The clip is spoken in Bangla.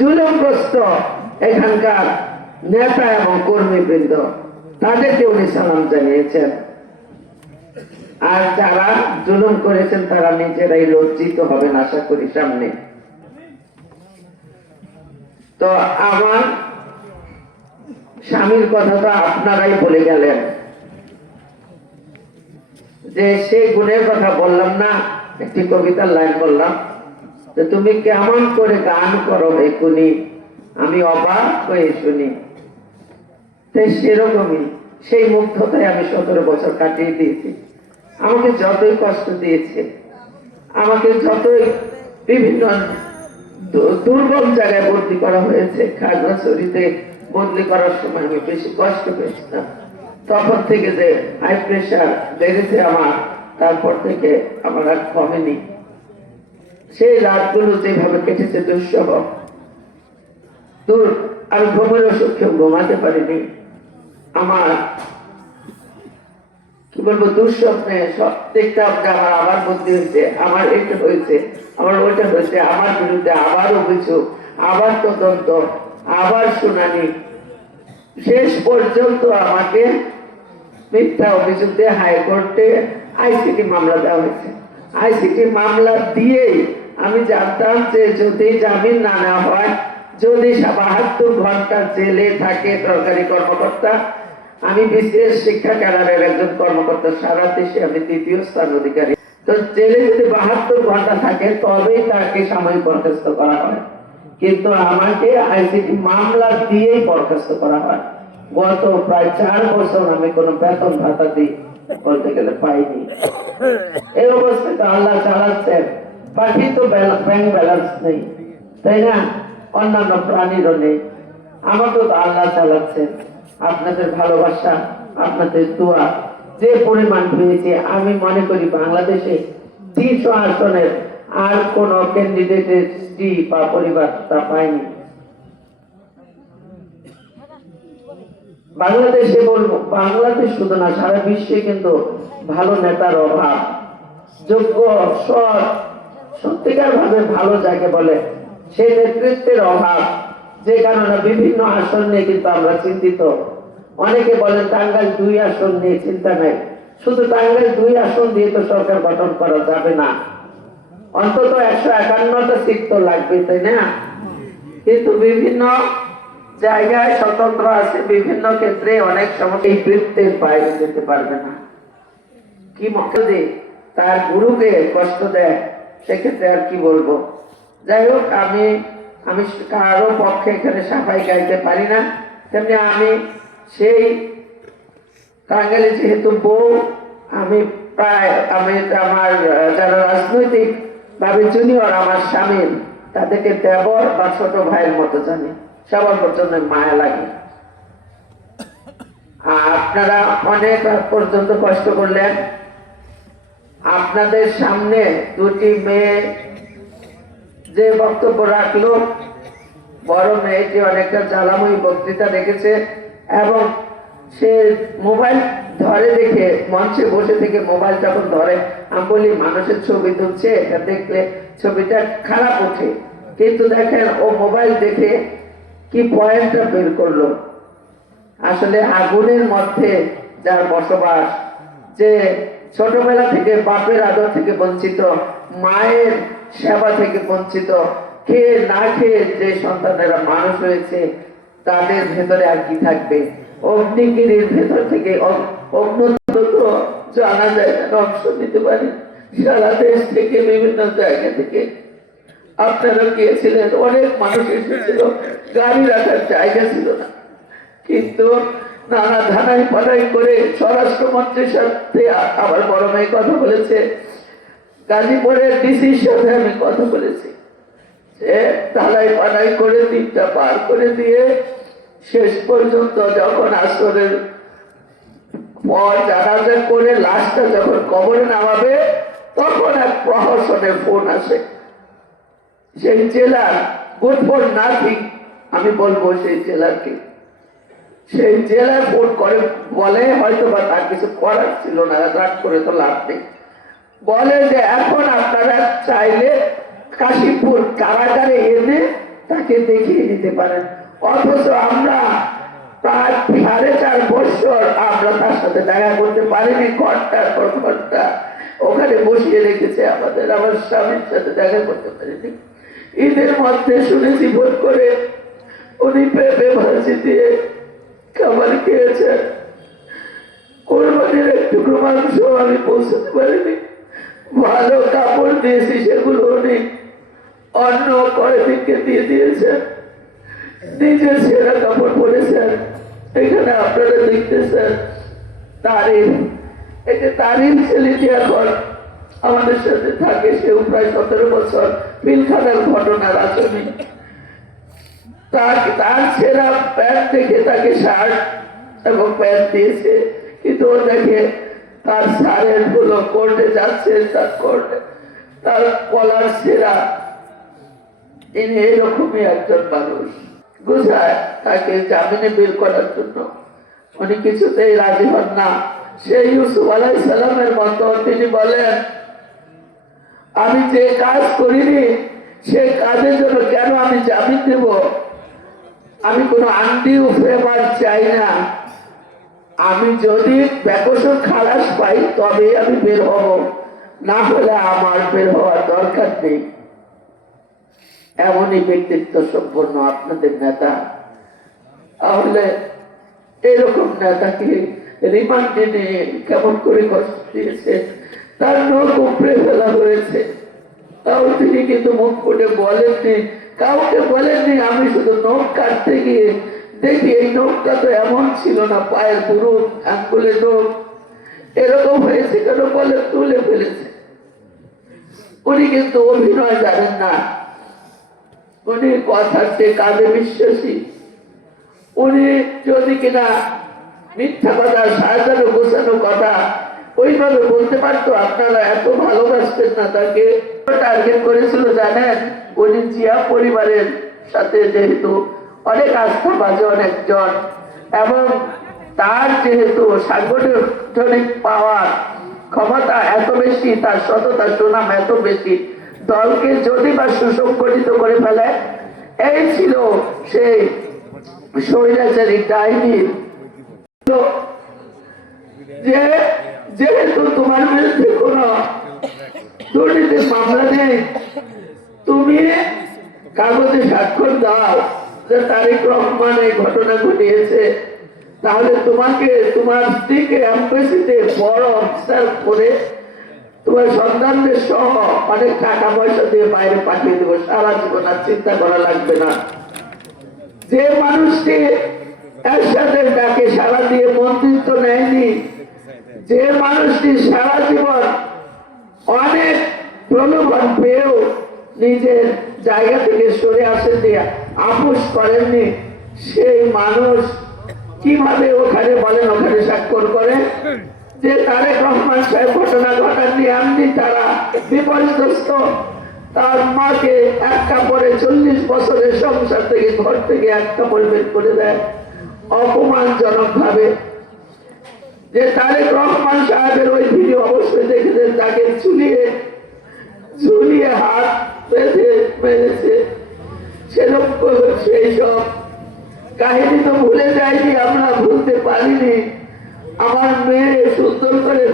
জুলুমগ্রস্ত এখানকার নেতা এবং কর্মীবৃন্দ, তাদেরকে উনি সালাম জানিয়েছেন। আর যারা জুলুম করেছেন তারা নিজেরাই লজ্জিত হবেন আশা করি সামনে। তো আমার স্বামীর কথা তো আপনারাই বলে গেলেন, যে সেই গুণের কথা বললাম না, একটি কবিতার লাইন বললাম যে তুমি কেমন করে গান করো হে কুনি, আমি অবাক হয়ে শুনি। সেরকমই সেই মুগ্ধতায় আমি 17 বছর কাটিয়ে দিয়েছি। আমাকে যতই কষ্ট দিয়েছে, আমাকে যতই বিভিন্ন দুর্গম জায়গায় বদলি করা হয়েছে, খাগড়াছড়িতে বদলি করার সময় আমি বেশি কষ্ট পেয়েছিলাম। তখন থেকে যে হাই প্রেশার বেড়েছে আমার, তারপর থেকে আমার আর কমেনি। সেই রাতগুলো যেভাবে কেটেছে দুঃসহ, আর ঘুমেরও সুখে ঘুমাতে পারিনি। আমার কি বলবো, দুঃস্বপ্নে দেখতাম যে আমার আবার বদলি হয়েছে, আমার এটা হয়েছে, আমার ওইটা হয়েছে, আমার বিরুদ্ধে আবার অভিযোগ, আবার তদন্ত, আবার শুনানি। শেষ পর্যন্ত আমাকে মিথ্যা অভিযোগ দিয়ে হাইকোর্টে আইসিটি মামলা দেওয়া হয়েছে। আইসিটি মামলা দিয়েই আমি জানতাম যে যদি জামিন না নেওয়া হয়, যদি 72 ঘন্টা জেলে থাকে সরকারি কর্মকর্তা, আমি বিশেষ শিক্ষা ক্যাডারের একজন কর্মকর্তা, সারা দেশে আমি 3য় স্থান অধিকারী। তো জেলে যদি 72 ঘন্টা থাকে তবেই তাকে সাময়িক বরখাস্ত করা হয়, কিন্তু আমাকে আইসিটি মামলা দিয়েই বরখাস্ত করা হয়। গত প্রায় 4 বছর আমি কোনো বেতন ভাতা দিই বলতে গেলে পাইনি। এই অবস্থায় তো আল্লাহ চালাচ্ছেন, পাখি তো ব্যাংক ব্যালেন্স নেই, তাই না? অন্যান্য প্রাণীরও নেই, আমাকেও তো আল্লাহ চালাচ্ছেন। আপনাদের ভালোবাসা, আপনাদের দোয়া যে পরিমাণ পেয়েছে, আমি মনে করি বাংলাদেশে 300 আসনের আর কোন ক্যান্ডিডেটের স্ত্রী বা পরিবার তা পায়নি। বাংলাদেশে বলবো, বাংলাদেশ শুধু না সারা বিশ্বে কিন্তু ভালো নেতার অভাব, যোগ্য সৎ সত্যিকার ভাবে ভালো যাকে বলে সেই নেতৃত্বের অভাব, যে কারণে বিভিন্ন আসন নিয়ে কিন্তু আমরা চিন্তিত। অনেকে বলেন টাঙ্গাইল 2 আসন নিয়ে চিন্তা নেই, শুধু টাঙ্গাইল 2 আসন দিয়ে তো সরকার গঠন করা যাবে না, অন্তত 151টা সিট তো লাগবে, তাই না? কিন্তু বিভিন্ন জায়গায় স্বতন্ত্র আছে, বিভিন্ন ক্ষেত্রে অনেক সময় এই বৃত্তের বাইরে যেতে পারবে না। কি মকসদে তার গুরুকে কষ্ট দেয়, সেক্ষেত্রে আর কি বলবো। যাই হোক, আমি কারো পক্ষে এখানে সাফাই গাইতে পারি না। তেমনি আমি সেই টাঙ্গাইলে যেহেতু বউ, আমি প্রায় আমার যারা রাজনৈতিক ভাবে জুনিয়র আমার স্বামীর, তাদেরকে দেবর বা ছোট ভাইয়ের মতো জানি, সবার পর্যন্ত মায়া লাগে। আপনারা অনেক পর্যন্ত কষ্ট করলেন, আপনাদের সামনে 2টি মেয়ে যে বক্তব্য রাখলো, বড় মেয়েটি অনেকটা জ্বালাময়ী বক্তৃতা রেখেছে, এবং সে মোবাইল ধরে দেখে মঞ্চে বসে থেকে মোবাইল যখন ধরে, আমি বলি মানুষের ছবি তুলছে, এটা দেখলে ছবিটা খারাপ ওঠে, কিন্তু দেখেন ও মোবাইল দেখে কি পয়েন্টটা বের করলো। আসলে আগুনের মধ্যে যার বসবাস, যে ছোটবেলা থেকে বাপের আদর থেকে বঞ্চিত, মায়ের সেবা থেকে বঞ্চিত, খেয়ে না খেয়ে যে সন্তানেরা মানুষ হয়েছে, তাদের ভেতরে আর কি থাকবে? অগ্নিগিরির ভেতর থেকে জানা যায় অংশ নিতে পারি। সারা দেশ থেকে বিভিন্ন জায়গা থেকে আপনারা গিয়েছিলেন, অনেক মানুষ এসেছিল, গাড়ি রাখার জায়গা ছিল না, কিন্তু নানা ধানাই পানাই করে স্বরাষ্ট্রমন্ত্রীর সাথে আমার বড় মেয়ে কথা বলেছে, গাজীপুরের ডিসির সাথে আমি কথা বলেছি, সে ধালাই পানাই করে 3টা পার করে দিয়ে শেষ পর্যন্ত যখন আসরের পর জানাজা করে লাশটা যখন কবরে নামাবে, তখন এক প্রহসনের ফোন আসে। সেই জেলার গুড ফর নাথিং, আমি বলবো সেই জেলাকে, সেই জেলার ফোন করে বলে, হয়তো বা তার কিছু করার ছিল না, রাগ করে তো লাভ নেই, বলে যে এখন আপনারা চাইলে কাশীপুর কারাগারে এনে আমাদেরকে দেখিয়ে দিতে পারেন, অথচ আমরা প্রায় 4.5 বছর আমরা তার সাথে দেখা করতে পারিনি। ঘন্টার পর ঘন্টা ওখানে বসিয়ে রেখেছে আমাদের, আমার স্বামীর সাথে দেখা করতে পারিনি। ঈদের মধ্যে শুনেছি ভোট করে উনি পেঁপে ভাজি দিয়ে খাবার খেয়েছেন। কোরবানির একটু মাংস আমি পৌঁছতে পারিনি। ভালো কাপড় দিয়েছি, সেগুলো উনি অন্য কয়েকদিনকে দিয়ে দিয়েছেন। নিজে সেরা কাপড় পরেছেন। এখানে আপনারা দেখতেছেন তারিফ, এই যে তারিফ ছেলেটি এখন আমাদের সাথে থাকে, সেও প্রায় 17 বছর পিলখানার ঘটনার আসামি। তার সেরা প্যান্ট দেখে তাকে শার্ট এবং প্যান্ট দিয়েছে, কিন্তু ও দেখে তার সারের গুলো কোর্টে যাচ্ছে, তার কোর্টে তার কলার সেরা। ইনি এরকমই একজন মানুষ। বুঝায় তাকে জামিনে বের করার জন্য উনি কিছুতেই রাজি হন না। সেই ইউসুফ আলাইহিস সালামের মতো তিনি বলেন, আমি যে কাজ করিনি সে কাজের জন্য কেন আমি জামিন দেব? আমি কোনো আন্ডিউ ফেভার চাই না। আমি যদি বেকসুর খালাস পাই তবে আমি বের হব, না হলে আমার বের হওয়ার দরকার নেই। এমনই ব্যক্তিত্ব সম্পন্ন আপনাদের নেতা। তাহলে এরকম নেতাকে রিমান্ডে নিয়ে কেমন করে কষ্ট দিয়েছে, তার নখ উপড়ে ফেলা হয়েছে, তাও তিনি কিন্তু মুখ ফুটে বলেননি, কাউকে বলেননি। আমি শুধু নখ কাটতে গিয়ে দেখি এই নখটা তো এমন ছিল না, পায়ের পুরো আঙ্গুলে নখ এরকম হয়েছে কেন বলে তুলে ফেলেছে। উনি কিন্তু অভিনয় জানেন না, উনি কথার চেয়ে কাজে বিশ্বাসী। উনি যদি কিনা মিথ্যা কথা, সাজানো গোছানো কথা ওইভাবে বলতে পারতো, আপনারা এত ভালোবাসতেন না তাকে। টার্গেট করেছিল জানেন, উনি জিয়া পরিবারের সাথে যেহেতু অনেক আস্থাবাদী অনেকজন, এবং তার যেহেতু সাংগঠনিক পাওয়ার ক্ষমতা এত বেশি, তার সততা সুনাম এত বেশি, দলকে যদি বা সুসংগঠিত করে ফেলে, এই ছিল সেই স্বৈরাচারী ডাইনি। যে যেহেতু তোমার বিরুদ্ধে কোন দুর্নীতির মামলা নেই, তুমি কাগজে স্বাক্ষর দাও যে তারেক রহমান এই ঘটনা ঘটিয়েছে, তাহলে তোমাকে তোমার স্ত্রীকে এমবেসিতে বড় অফিসার করে তোমার সন্তানদের সহ অনেক টাকা পয়সা দিয়ে বাইরে পাঠিয়ে দেবো, সারা জীবন আর চিন্তা করা লাগবে না। যে মানুষটি এর সাথে তাকে সারা দিয়ে মন্ত্রিত্ব নেয়নি, যে মানুষটি সারা জীবন অনেক প্রলোভন পেয়েও নিজের জায়গা থেকে সরে আসেননি, আপোষ করেননি, সেই মানুষ কিভাবে ওখানে বলেন ওখানে স্বাক্ষর করেন যে তারেক রহমান সাহেব ঘটনা ঘটাননি, এমনি তারা বিপর্যস্ত। তার মাকে এক কাপড়ে 40 বছরের সংসার থেকে ঘর থেকে এক কাপড় বের করে দেয় অপমানজনক ভাবে। যে তারেক রহমান সাহেবের ওই ভিডিও অবশ্যই দেখেছেন, তাকে ঝুলিয়ে হাত বেঁধে মেরেছে। সেরকম সেই সব কাহিনী তো ভুলে যায়নি, আমরা ভুলতে পারিনি। আমার মেয়ে সুন্দর করে